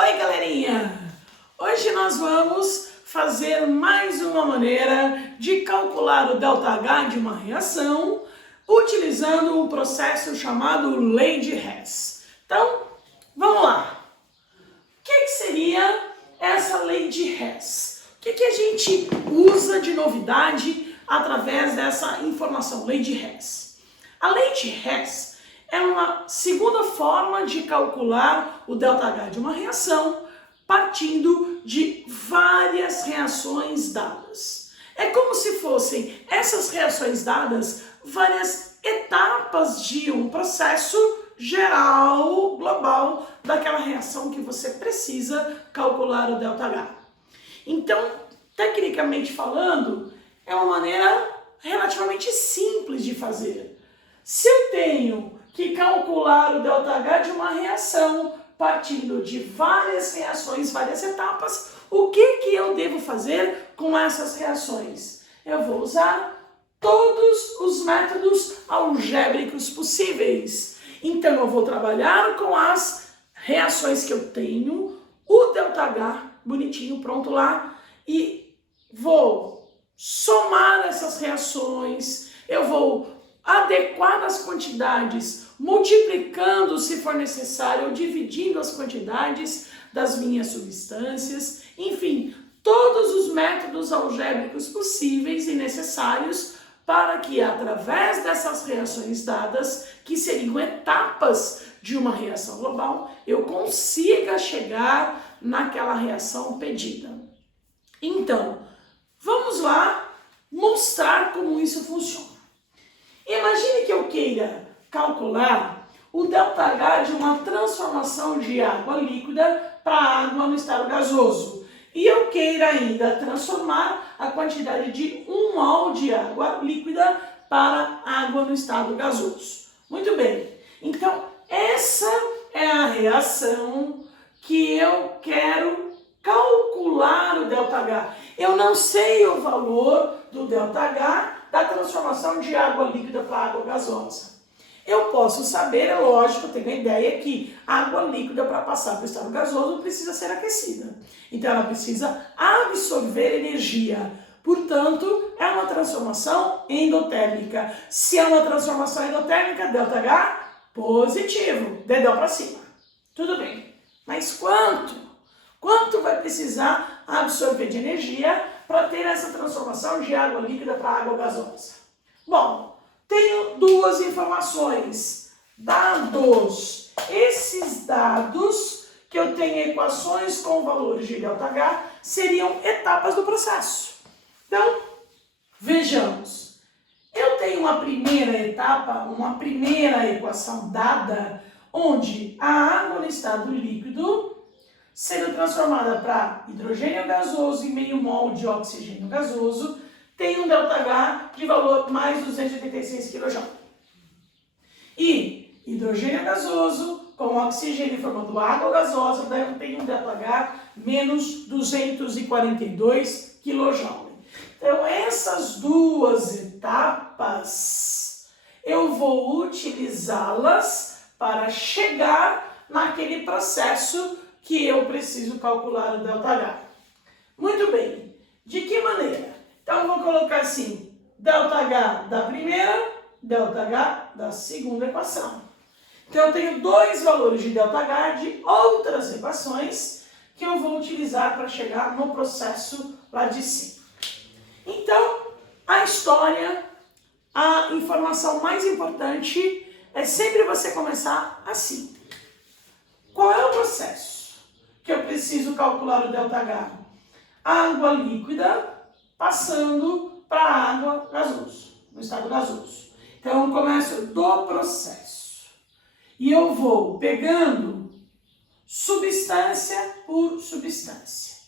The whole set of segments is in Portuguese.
Oi, galerinha! Hoje nós vamos fazer mais uma maneira de calcular o ΔH de uma reação utilizando um processo chamado lei de Hess. Então, vamos lá! O que seria essa lei de Hess? O que a gente usa de novidade através dessa informação, lei de Hess? A lei de Hess é uma segunda forma de calcular o ΔH de uma reação partindo de várias reações dadas. É como se fossem essas reações dadas várias etapas de um processo geral, global, daquela reação que você precisa calcular o ΔH. Então, tecnicamente falando, é uma maneira relativamente simples de fazer. Se eu tenho que calcular o ΔH de uma reação partindo de várias reações, várias etapas, o que eu devo fazer com essas reações? Eu vou usar todos os métodos algébricos possíveis. Então eu vou trabalhar com as reações que eu tenho, o ΔH bonitinho, pronto lá, e vou somar essas reações, eu vou adequar as quantidades, multiplicando se for necessário, ou dividindo as quantidades das minhas substâncias, enfim, todos os métodos algébricos possíveis e necessários para que através dessas reações dadas, que seriam etapas de uma reação global, eu consiga chegar naquela reação pedida. Então, vamos lá mostrar como isso funciona. Imagine que eu queira calcular o ΔH de uma transformação de água líquida para água no estado gasoso. E eu queira ainda transformar a quantidade de 1 mol de água líquida para água no estado gasoso. Muito bem. Então, essa é a reação que eu quero calcular o ΔH. Eu não sei o valor do ΔH da transformação de água líquida para água gasosa. Eu posso saber, é lógico, tenho a ideia que a água líquida para passar para o estado gasoso precisa ser aquecida. Então ela precisa absorver energia. Portanto, é uma transformação endotérmica. Se é uma transformação endotérmica, ΔH positivo, dedão para cima. Tudo bem. Mas quanto? Quanto vai precisar absorver de energia para ter essa transformação de água líquida para água gasosa? Bom, tenho duas informações. Dados. Esses dados que eu tenho equações com valores de ΔH seriam etapas do processo. Então, vejamos. Eu tenho uma primeira etapa, uma primeira equação dada, onde a água no estado líquido sendo transformada para hidrogênio gasoso e meio mol de oxigênio gasoso, tem um ΔH de valor mais 286 kJ. E hidrogênio gasoso com oxigênio formando água gasosa tem um ΔH menos 242 kJ. Então, essas duas etapas, eu vou utilizá-las para chegar naquele processo que eu preciso calcular o ΔH. Muito bem. De que maneira? Então, eu vou colocar assim, ΔH da primeira, ΔH da segunda equação. Então, eu tenho dois valores de ΔH de outras equações que eu vou utilizar para chegar no processo lá de cima. Então, a história, a informação mais importante é sempre você começar assim. Qual é o processo que eu preciso calcular o ΔH? Água líquida passando para água gasosa, no estado gasoso. Então, eu começo do processo. E eu vou pegando substância por substância.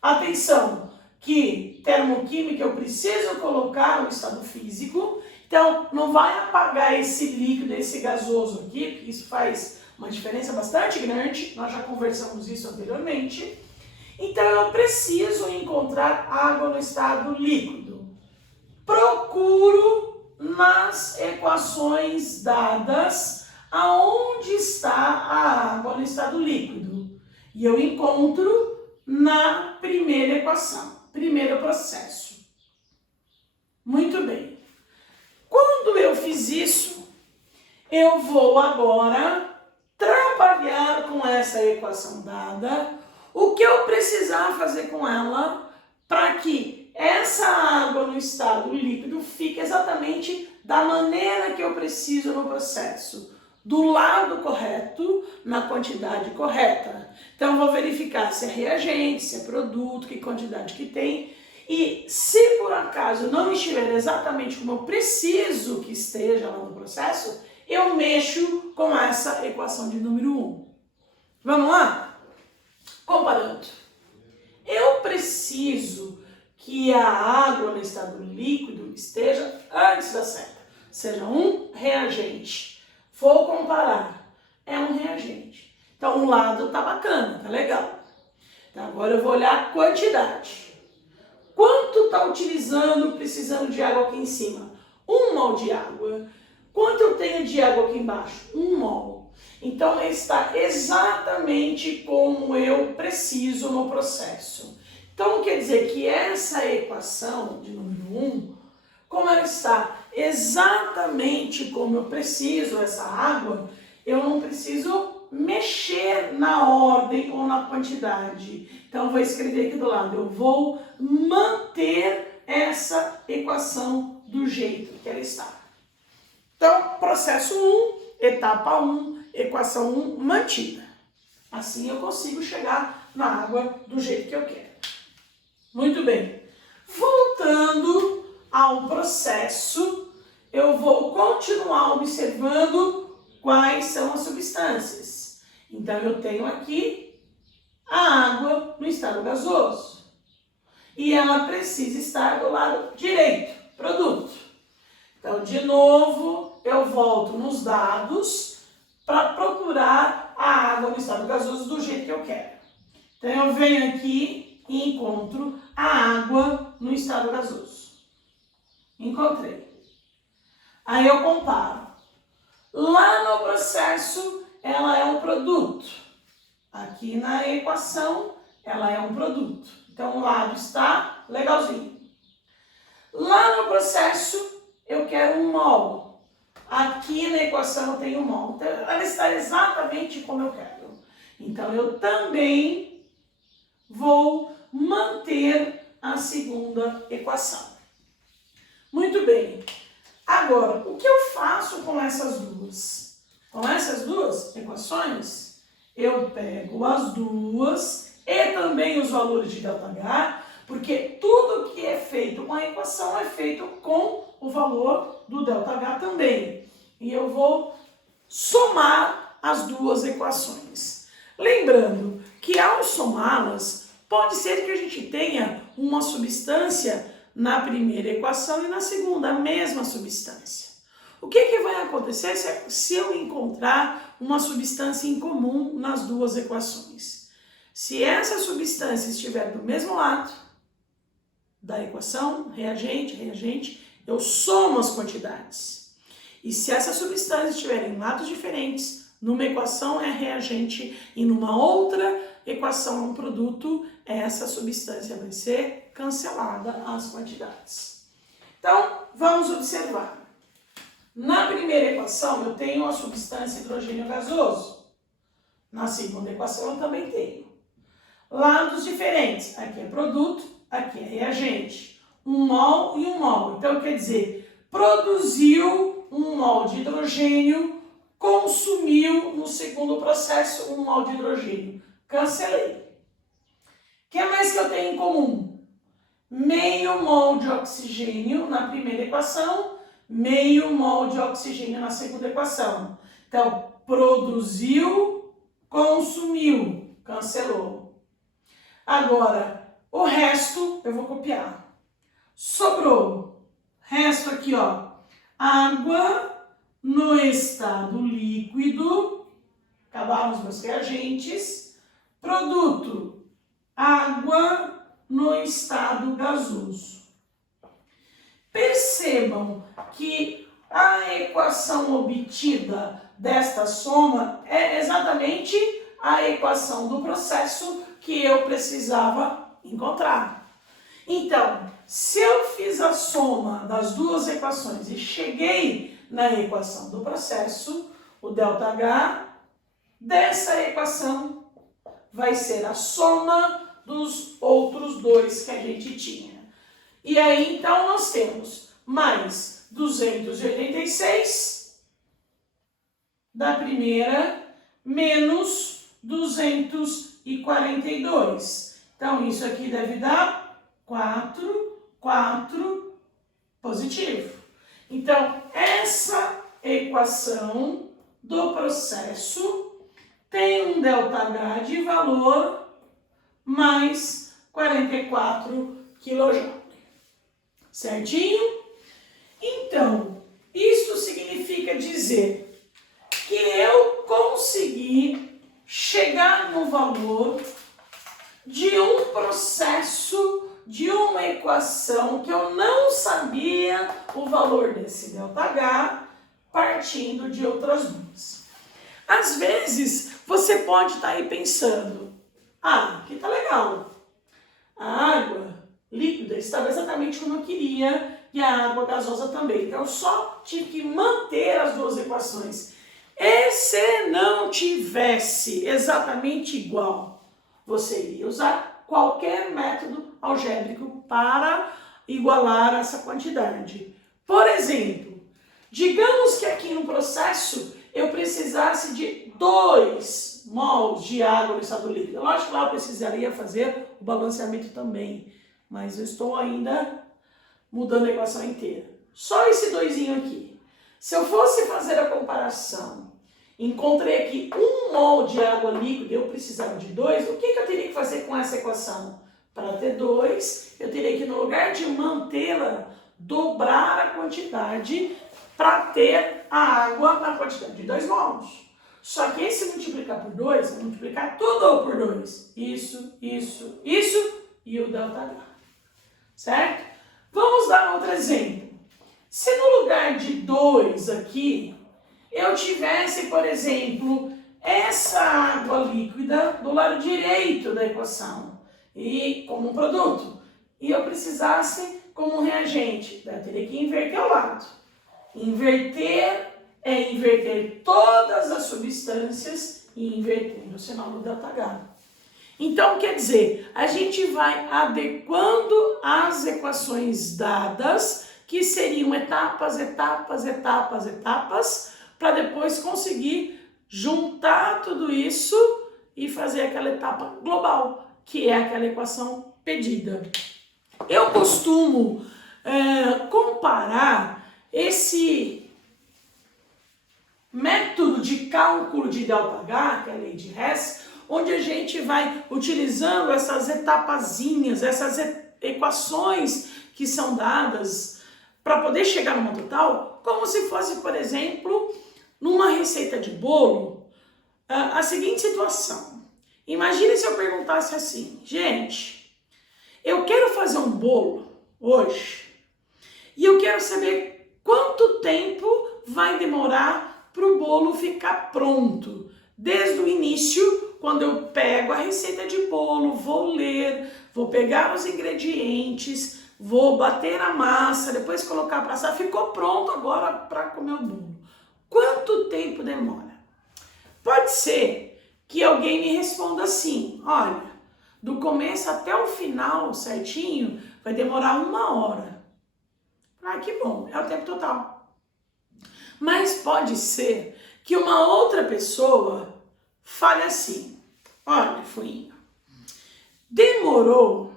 Atenção, que termoquímica eu preciso colocar no estado físico. Então, não vai apagar esse líquido, esse gasoso aqui, porque isso faz uma diferença bastante grande. Nós já conversamos isso anteriormente. Então, eu preciso encontrar água no estado líquido. Procuro nas equações dadas aonde está a água no estado líquido. E eu encontro na primeira equação, primeiro processo. Muito bem. Quando eu fiz isso, eu vou agora trabalhar com essa equação dada, o que eu precisar fazer com ela para que essa água no estado líquido fique exatamente da maneira que eu preciso no processo, do lado correto, na quantidade correta. Então, eu vou verificar se é reagente, se é produto, que quantidade que tem. E se por acaso não estiver exatamente como eu preciso que esteja lá no processo, eu mexo com essa equação de número 1. Vamos lá? Comparando. Eu preciso que a água no estado líquido esteja antes da seta, seja um reagente. Vou comparar, é um reagente. Então, um lado tá bacana, tá legal. Então, agora eu vou olhar a quantidade. Quanto está utilizando, precisando de água aqui em cima? 1 mol de água. Quanto eu tenho de água aqui embaixo? 1 mol. Então, está exatamente como eu preciso no processo. Então, quer dizer que essa equação de número 1, como ela está exatamente como eu preciso, essa água, eu não preciso mexer na ordem ou na quantidade. Então, eu vou escrever aqui do lado, eu vou manter essa equação do jeito que ela está. Então, processo 1, etapa 1, equação 1 mantida. Assim eu consigo chegar na água do jeito que eu quero. Muito bem. Voltando ao processo, eu vou continuar observando quais são as substâncias. Então, eu tenho aqui a água no estado gasoso. E ela precisa estar do lado direito, produto. Então, de novo, eu volto nos dados para procurar a água no estado gasoso do jeito que eu quero. Então, eu venho aqui e encontro a água no estado gasoso. Encontrei. Aí eu comparo. Lá no processo, ela é um produto. Aqui na equação, ela é um produto. Então, o lado está legalzinho. Lá no processo, eu quero 1 mol. Aqui na equação eu tenho 1 mol. Então, ela está exatamente como eu quero. Então, eu também vou manter a segunda equação. Muito bem. Agora, o que eu faço com essas duas? Com essas duas equações, eu pego as duas e também os valores de ΔH, porque tudo que é feito com a equação é feito com o valor do ΔH também. E eu vou somar as duas equações. Lembrando que ao somá-las, pode ser que a gente tenha uma substância na primeira equação e na segunda, a mesma substância. O que vai acontecer se eu encontrar uma substância em comum nas duas equações? Se essa substância estiver do mesmo lado da equação, reagente, eu somo as quantidades. E se essa substância estiver em lados diferentes, numa equação é reagente e numa outra equação é um produto, essa substância vai ser cancelada as quantidades. Então, vamos observar. Na primeira equação, eu tenho a substância hidrogênio gasoso. Na segunda equação, eu também tenho. Lados diferentes. Aqui é produto, aqui é reagente. 1 mol e 1 mol. Então, quer dizer, produziu 1 mol de hidrogênio, consumiu no segundo processo 1 mol de hidrogênio. Cancelei. O que mais que eu tenho em comum? Meio mol de oxigênio na primeira equação, meio mol de oxigênio na segunda equação. Então, produziu, consumiu, cancelou. Agora, o resto eu vou copiar. Sobrou. Resto aqui, ó. Água no estado líquido. Acabaram os meus reagentes. Produto, água no estado gasoso. Percebam que a equação obtida desta soma é exatamente a equação do processo que eu precisava encontrar. Então, se eu fiz a soma das duas equações e cheguei na equação do processo, o ΔH dessa equação vai ser a soma dos outros dois que a gente tinha. E aí, então, nós temos mais 286 da primeira menos 242. Então, isso aqui deve dar 4, 4 positivo. Então, essa equação do processo tem um ΔH de valor mais 44 kJ. Certinho? Então, isto significa dizer que eu consegui chegar no valor de um processo, de uma equação que eu não sabia o valor desse ΔH, partindo de outras duas. Às vezes, você pode estar aí pensando, aqui tá legal, a água líquida estava exatamente como eu queria e a água gasosa também. Então, eu só tive que manter as duas equações. E se não tivesse exatamente igual, você iria usar qualquer método algébrico para igualar essa quantidade. Por exemplo, digamos que aqui no processo eu precisasse de 2 mols de água no estado líquido. Lógico que lá eu precisaria fazer o balanceamento também, mas eu estou ainda mudando a equação inteira. Só esse doisinho aqui. Se eu fosse fazer a comparação, encontrei aqui 1 mol de água líquida, eu precisava de 2, o que eu teria que fazer com essa equação? Para ter 2, eu teria que, no lugar de mantê-la, dobrar a quantidade para ter a água na quantidade de 2 mols. Só que esse multiplicar por 2, é multiplicar tudo por 2. Isso e o ΔH. Certo? Vamos dar outro exemplo. Se no lugar de 2 aqui, eu tivesse, por exemplo, essa água líquida do lado direito da equação, e como um produto, e eu precisasse como um reagente, eu teria que inverter o lado. Inverter é inverter todas as substâncias e inverter o sinal do ΔH. Então, quer dizer, a gente vai adequando as equações dadas, que seriam etapas, para depois conseguir juntar tudo isso e fazer aquela etapa global, que é aquela equação pedida. Eu costumo comparar esse método de cálculo de ΔH, que é a lei de Hess, onde a gente vai utilizando essas etapazinhas, essas equações que são dadas para poder chegar numa total, como se fosse, por exemplo, numa receita de bolo, a seguinte situação. Imagine se eu perguntasse assim, gente, eu quero fazer um bolo hoje e eu quero saber quanto tempo vai demorar para o bolo ficar pronto. Desde o início, quando eu pego a receita de bolo, vou ler, vou pegar os ingredientes, vou bater a massa, depois colocar para assar, ficou pronto agora para comer o bolo. Quanto tempo demora? Pode ser que alguém me responda assim, olha, do começo até o final certinho, vai demorar 1 hora. Que bom, é o tempo total. Mas pode ser que uma outra pessoa fale assim, olha, Fuinho, demorou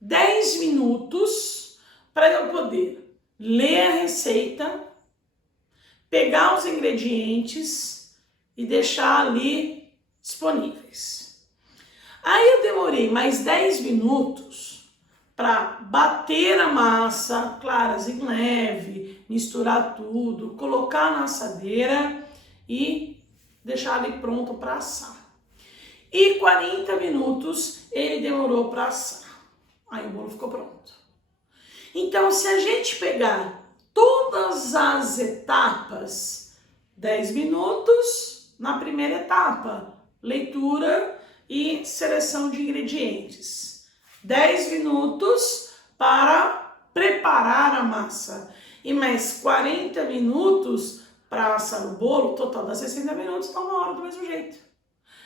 10 minutos para eu poder ler a receita, pegar os ingredientes e deixar ali disponíveis. Aí eu demorei mais 10 minutos para bater a massa, claras em leve, misturar tudo, colocar na assadeira e deixar ali pronto para assar. E 40 minutos ele demorou para assar. Aí o bolo ficou pronto. Então, se a gente pegar todas as etapas, 10 minutos na primeira etapa, leitura e seleção de ingredientes. 10 minutos para preparar a massa e mais 40 minutos para assar o bolo, total dá 60 minutos, então 1 hora do mesmo jeito.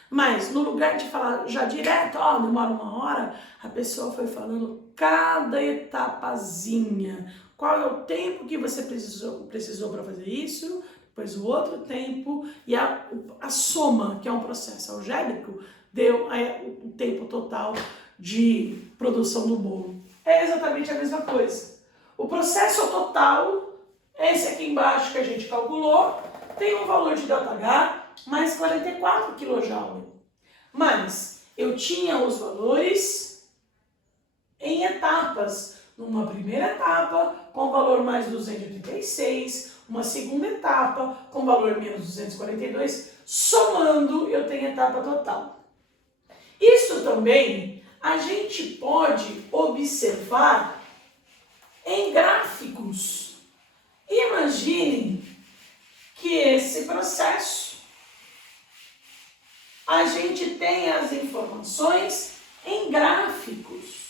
Mas no lugar de falar já direto, ó, demora 1 hora, a pessoa foi falando cada etapazinha. Qual é o tempo que você precisou para fazer isso, depois o outro tempo e a soma, que é um processo algébrico, deu o tempo total de produção do bolo. É exatamente a mesma coisa. O processo total, esse aqui embaixo que a gente calculou, tem um valor de ΔH mais 44 kJ. Mas eu tinha os valores em etapas. Numa primeira etapa, com valor mais 286, uma segunda etapa, com valor menos 242, somando eu tenho etapa total. Isso também a gente pode observar em gráficos. Imaginem que esse processo, a gente tem as informações em gráficos.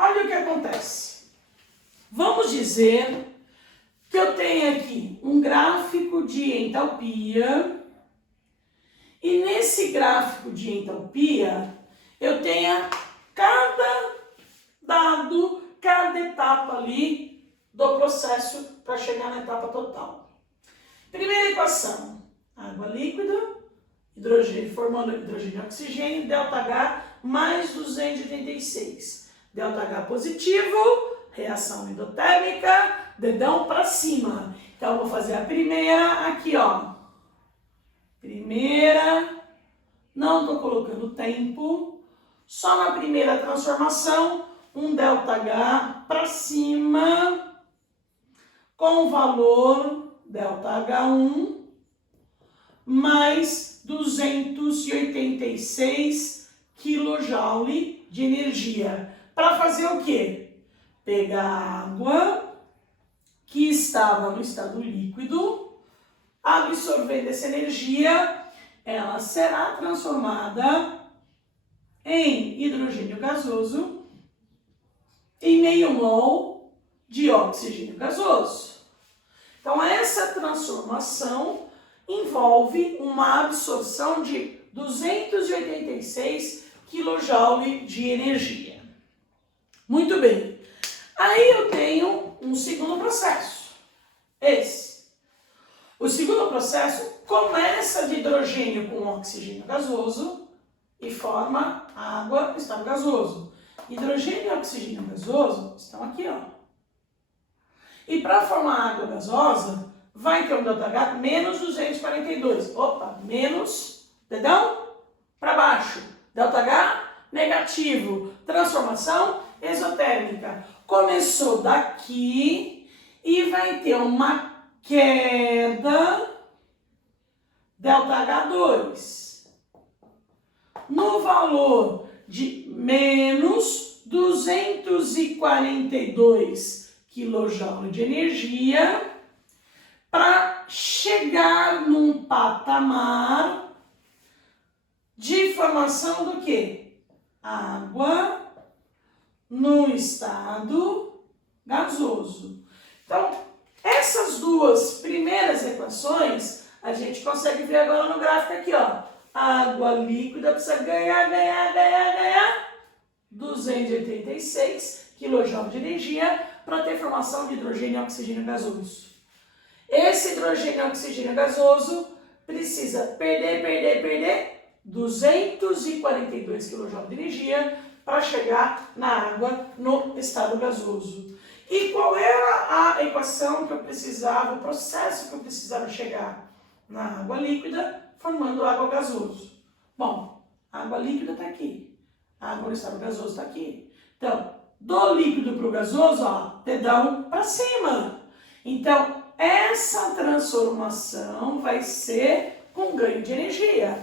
Olha o que acontece. Vamos dizer que eu tenho aqui um gráfico de entalpia e nesse gráfico de entalpia eu tenho cada dado, cada etapa ali do processo para chegar na etapa total. Primeira equação, água líquida, hidrogênio formando hidrogênio e oxigênio, ΔH mais 286. ΔH positivo, reação endotérmica, dedão para cima. Então, eu vou fazer a primeira aqui, ó. Primeira, não estou colocando tempo, só na primeira transformação, um ΔH para cima, com valor ΔH1 mais 286 kJ de energia. Para fazer o quê? Pegar a água que estava no estado líquido, absorvendo essa energia, ela será transformada em hidrogênio gasoso e meio mol de oxigênio gasoso. Então, essa transformação envolve uma absorção de 286 kJ de energia. Muito bem. Aí eu tenho um segundo processo. Esse. O segundo processo começa de hidrogênio com oxigênio gasoso e forma água no estado gasoso. Hidrogênio e oxigênio gasoso estão aqui, ó. E para formar água gasosa, vai ter um ΔH menos 242. Opa, menos, dedão, para baixo. ΔH negativo. Transformação exotérmica. Começou daqui e vai ter uma queda ΔH2 no valor de menos 242 kJ de energia para chegar num patamar de formação do quê? Água no estado gasoso. Então, essas duas primeiras equações a gente consegue ver agora no gráfico aqui, ó. Água líquida precisa ganhar 286 kJ de energia para ter formação de hidrogênio e oxigênio gasoso. Esse hidrogênio e oxigênio gasoso precisa perder 242 kJ de energia para chegar na água no estado gasoso. E qual era a equação que eu precisava, o processo que eu precisava chegar na água líquida, formando água gasoso? Bom, a água líquida está aqui, a água no estado gasoso está aqui. Então, do líquido para o gasoso, ó, dedão para cima. Então, essa transformação vai ser com ganho de energia.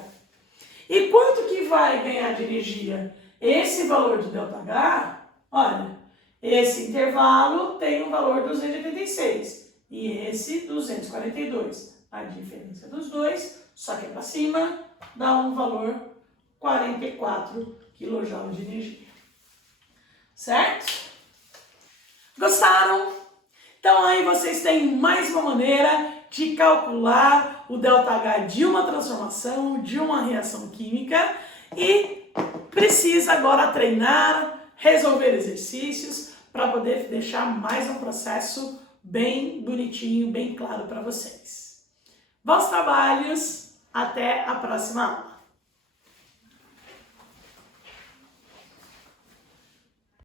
E quanto que vai ganhar de energia? Esse valor de ΔH, olha, esse intervalo tem um valor 286 e esse 242. A diferença dos dois, só que é para cima, dá um valor 44 kJ de energia. Certo? Gostaram? Então aí vocês têm mais uma maneira de calcular o ΔH de uma transformação, de uma reação química, e precisa agora treinar, resolver exercícios para poder deixar mais um processo bem bonitinho, bem claro para vocês. Bons trabalhos, até a próxima aula!